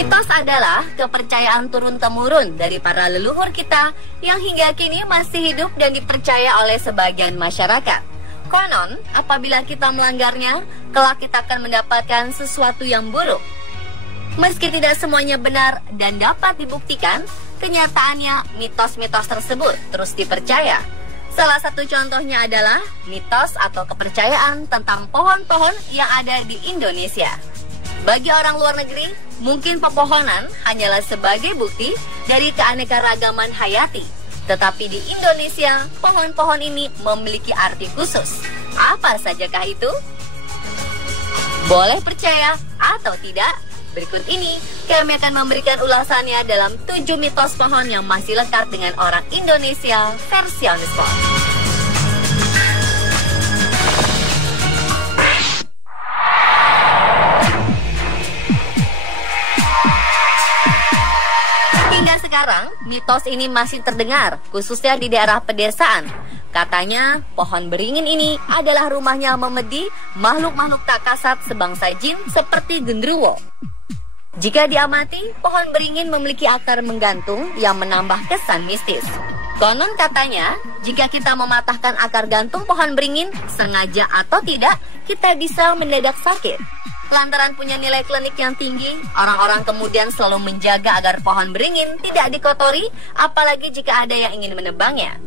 Mitos adalah kepercayaan turun-temurun dari para leluhur kita yang hingga kini masih hidup dan dipercaya oleh sebagian masyarakat. Konon, apabila kita melanggarnya, kelak kita akan mendapatkan sesuatu yang buruk. Meski tidak semuanya benar dan dapat dibuktikan, kenyataannya mitos-mitos tersebut terus dipercaya. Salah satu contohnya adalah mitos atau kepercayaan tentang pohon-pohon yang ada di Indonesia. Bagi orang luar negeri, mungkin pepohonan hanyalah sebagai bukti dari keanekaragaman hayati. Tetapi di Indonesia, pohon-pohon ini memiliki arti khusus. Apa sajakah itu? Boleh percaya atau tidak? Berikut ini, kami akan memberikan ulasannya dalam 7 mitos pohon yang masih lekat dengan orang Indonesia versi on the spot. Hingga sekarang, mitos ini masih terdengar, khususnya di daerah pedesaan. Katanya, pohon beringin ini adalah rumahnya memedi makhluk-makhluk tak kasat sebangsa jin seperti genderuwo. Jika diamati, pohon beringin memiliki akar menggantung yang menambah kesan mistis. Konon katanya, jika kita mematahkan akar gantung pohon beringin, sengaja atau tidak, kita bisa mendadak sakit. Lantaran punya nilai klinik yang tinggi, orang-orang kemudian selalu menjaga agar pohon beringin tidak dikotori, apalagi jika ada yang ingin menebangnya.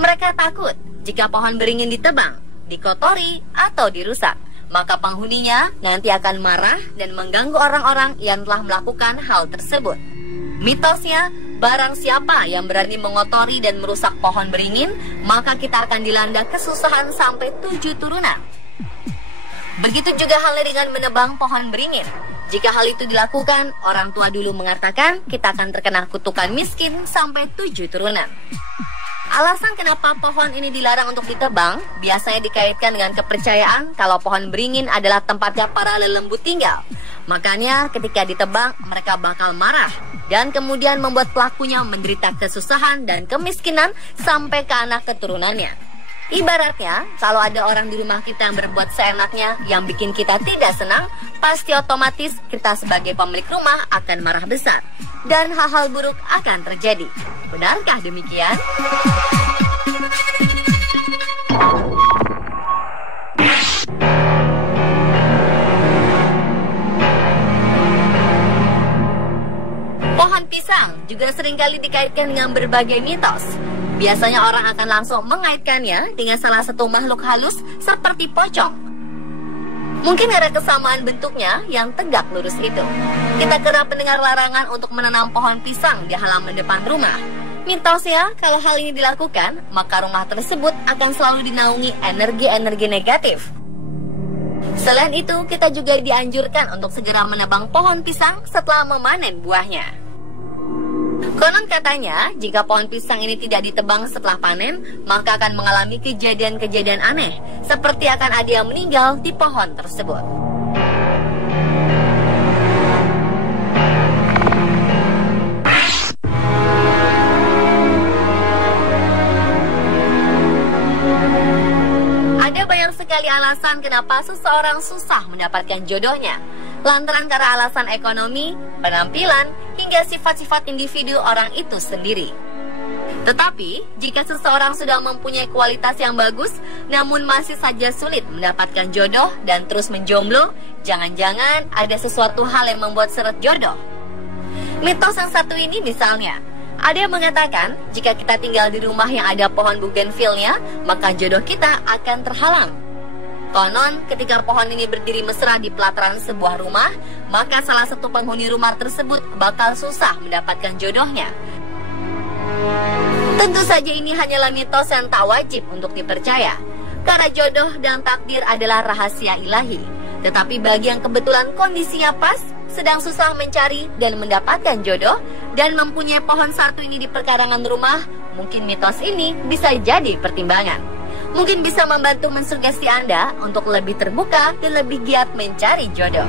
Mereka takut jika pohon beringin ditebang, dikotori, atau dirusak, maka penghuninya nanti akan marah dan mengganggu orang-orang yang telah melakukan hal tersebut. Mitosnya, barang siapa yang berani mengotori dan merusak pohon beringin, maka kita akan dilanda kesusahan sampai 7 turunan. Begitu juga halnya dengan menebang pohon beringin. Jika hal itu dilakukan, orang tua dulu mengatakan kita akan terkena kutukan miskin sampai 7 turunan. Alasan kenapa pohon ini dilarang untuk ditebang biasanya dikaitkan dengan kepercayaan kalau pohon beringin adalah tempatnya para lelembut tinggal. Makanya ketika ditebang mereka bakal marah dan kemudian membuat pelakunya menderita kesusahan dan kemiskinan sampai ke anak keturunannya. Ibaratnya, kalau ada orang di rumah kita yang berbuat seenaknya yang bikin kita tidak senang, pasti otomatis kita sebagai pemilik rumah akan marah besar dan hal-hal buruk akan terjadi. Benarkah demikian? Pohon pisang juga seringkali dikaitkan dengan berbagai mitos. Biasanya orang akan langsung mengaitkannya dengan salah satu makhluk halus seperti pocong. Mungkin ada kesamaan bentuknya yang tegak lurus itu. Kita kerap mendengar larangan untuk menanam pohon pisang di halaman depan rumah. Mitosnya, kalau hal ini dilakukan, maka rumah tersebut akan selalu dinaungi energi-energi negatif. Selain itu, kita juga dianjurkan untuk segera menebang pohon pisang setelah memanen buahnya. Konon katanya, jika pohon pisang ini tidak ditebang setelah panen, maka akan mengalami kejadian-kejadian aneh, seperti akan ada yang meninggal di pohon tersebut. Ada banyak sekali alasan kenapa seseorang susah mendapatkan jodohnya. Lantaran karena alasan ekonomi, penampilan, hingga sifat-sifat individu orang itu sendiri. Tetapi, jika seseorang sudah mempunyai kualitas yang bagus, namun masih saja sulit mendapatkan jodoh dan terus menjomblo, jangan-jangan ada sesuatu hal yang membuat seret jodoh. Mitos yang satu ini misalnya, ada yang mengatakan jika kita tinggal di rumah yang ada pohon bougainvillea, maka jodoh kita akan terhalang. Konon, ketika pohon ini berdiri mesra di pelataran sebuah rumah, maka salah satu penghuni rumah tersebut bakal susah mendapatkan jodohnya. Tentu saja ini hanyalah mitos yang tak wajib untuk dipercaya, karena jodoh dan takdir adalah rahasia ilahi. Tetapi bagi yang kebetulan kondisinya pas, sedang susah mencari dan mendapatkan jodoh, dan mempunyai pohon satu ini di perkarangan rumah, mungkin mitos ini bisa jadi pertimbangan. Mungkin bisa membantu mensugesti Anda untuk lebih terbuka dan lebih giat mencari jodoh.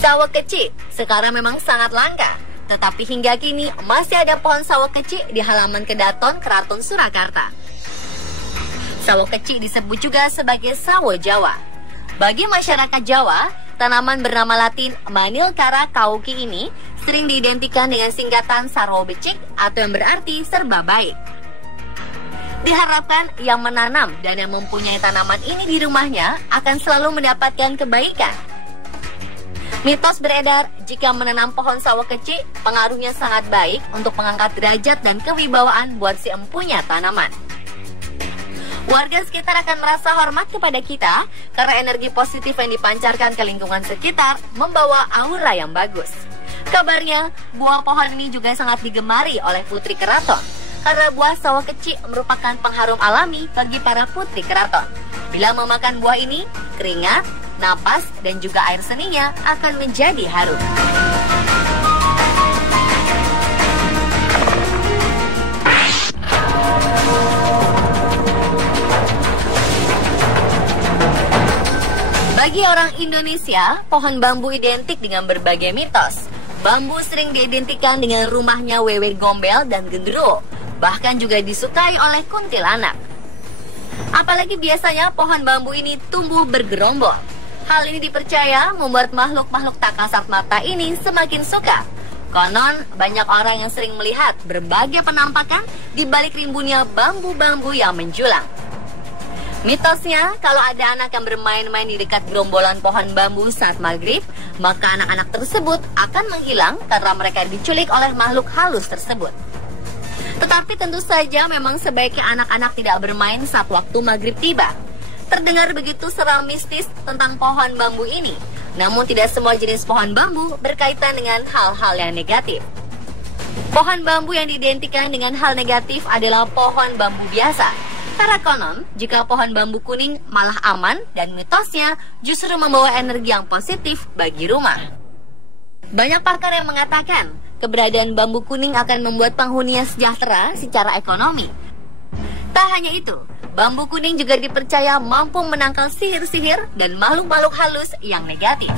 Sawah kecil sekarang memang sangat langka. Tetapi hingga kini masih ada pohon sawo kecik di halaman Kedaton, Keraton Surakarta. Sawo kecik disebut juga sebagai sawo Jawa. Bagi masyarakat Jawa, tanaman bernama Latin Manilkara kauki ini sering diidentikan dengan singkatan sarwo becik atau yang berarti serba baik. Diharapkan yang menanam dan yang mempunyai tanaman ini di rumahnya akan selalu mendapatkan kebaikan. Mitos beredar jika menanam pohon sawo kecik pengaruhnya sangat baik untuk mengangkat derajat dan kewibawaan buat si empunya tanaman. Warga sekitar akan merasa hormat kepada kita karena energi positif yang dipancarkan ke lingkungan sekitar membawa aura yang bagus. Kabarnya, buah pohon ini juga sangat digemari oleh putri keraton karena buah sawo kecik merupakan pengharum alami bagi para putri keraton. Bila memakan buah ini, keringat, napas, dan juga air seninya akan menjadi harum. Bagi orang Indonesia, pohon bambu identik dengan berbagai mitos. Bambu sering diidentikan dengan rumahnya wewe gombel dan gendruwo, bahkan juga disukai oleh kuntilanak. Apalagi biasanya pohon bambu ini tumbuh bergerombol. Hal ini dipercaya membuat makhluk-makhluk tak kasat mata ini semakin suka. Konon, banyak orang yang sering melihat berbagai penampakan di balik rimbunnya bambu-bambu yang menjulang. Mitosnya, kalau ada anak yang bermain-main di dekat gerombolan pohon bambu saat maghrib, maka anak-anak tersebut akan menghilang karena mereka diculik oleh makhluk halus tersebut. Tetapi tentu saja memang sebaiknya anak-anak tidak bermain saat waktu maghrib tiba. Terdengar begitu seram mistis tentang pohon bambu ini. Namun tidak semua jenis pohon bambu berkaitan dengan hal-hal yang negatif. Pohon bambu yang diidentikan dengan hal negatif adalah pohon bambu biasa. Karena konon, jika pohon bambu kuning malah aman dan mitosnya justru membawa energi yang positif bagi rumah. Banyak pakar yang mengatakan, keberadaan bambu kuning akan membuat penghuninya sejahtera secara ekonomi. Tak hanya itu, bambu kuning juga dipercaya mampu menangkal sihir-sihir dan makhluk-makhluk halus yang negatif.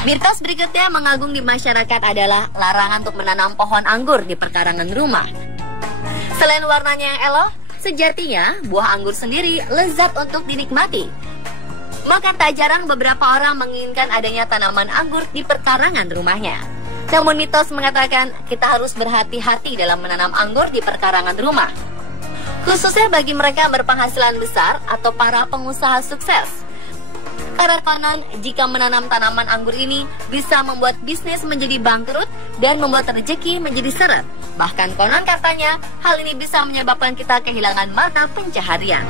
Mitos berikutnya mengagung di masyarakat adalah larangan untuk menanam pohon anggur di perkarangan rumah. Selain warnanya yang elok, sejatinya buah anggur sendiri lezat untuk dinikmati. Maka tak jarang beberapa orang menginginkan adanya tanaman anggur di perkarangan rumahnya. Namun mitos mengatakan kita harus berhati-hati dalam menanam anggur di perkarangan rumah. Khususnya bagi mereka yang berpenghasilan besar atau para pengusaha sukses. Karena konon jika menanam tanaman anggur ini bisa membuat bisnis menjadi bangkrut dan membuat rezeki menjadi seret. Bahkan konon katanya hal ini bisa menyebabkan kita kehilangan mata pencaharian.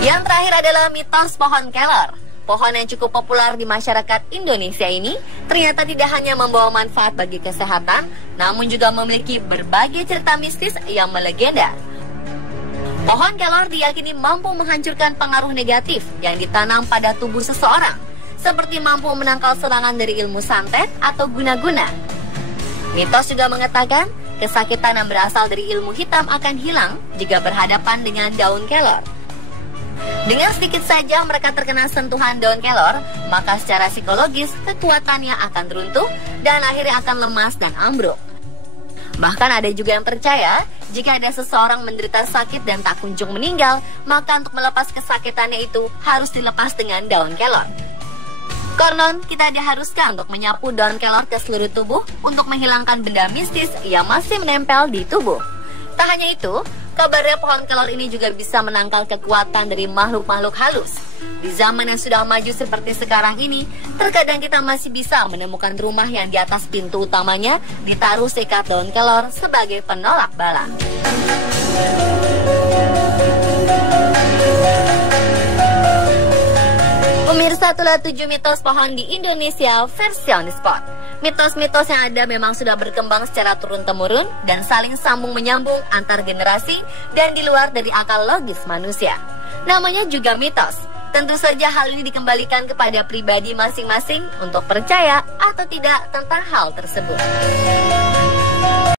Yang terakhir adalah mitos pohon kelor. Pohon yang cukup populer di masyarakat Indonesia ini ternyata tidak hanya membawa manfaat bagi kesehatan, namun juga memiliki berbagai cerita mistis yang melegenda. Pohon kelor diyakini mampu menghancurkan pengaruh negatif yang ditanam pada tubuh seseorang, seperti mampu menangkal serangan dari ilmu santet atau guna-guna. Mitos juga mengatakan kesakitan yang berasal dari ilmu hitam akan hilang jika berhadapan dengan daun kelor. Dengan sedikit saja mereka terkena sentuhan daun kelor, maka secara psikologis kekuatannya akan runtuh dan akhirnya akan lemas dan ambruk. Bahkan ada juga yang percaya jika ada seseorang menderita sakit dan tak kunjung meninggal, maka untuk melepas kesakitannya itu harus dilepas dengan daun kelor. Konon kita diharuskan untuk menyapu daun kelor ke seluruh tubuh untuk menghilangkan benda mistis yang masih menempel di tubuh. Tak hanya itu, kabarnya pohon kelor ini juga bisa menangkal kekuatan dari makhluk-makhluk halus. Di zaman yang sudah maju seperti sekarang ini, terkadang kita masih bisa menemukan rumah yang di atas pintu utamanya ditaruh sekat daun kelor sebagai penolak bala. Pemirsa, itulah 7 mitos pohon di Indonesia versi on the spot. Mitos-mitos yang ada memang sudah berkembang secara turun-temurun dan saling sambung menyambung antar generasi dan di luar dari akal logis manusia. Namanya juga mitos. Tentu saja hal ini dikembalikan kepada pribadi masing-masing untuk percaya atau tidak tentang hal tersebut.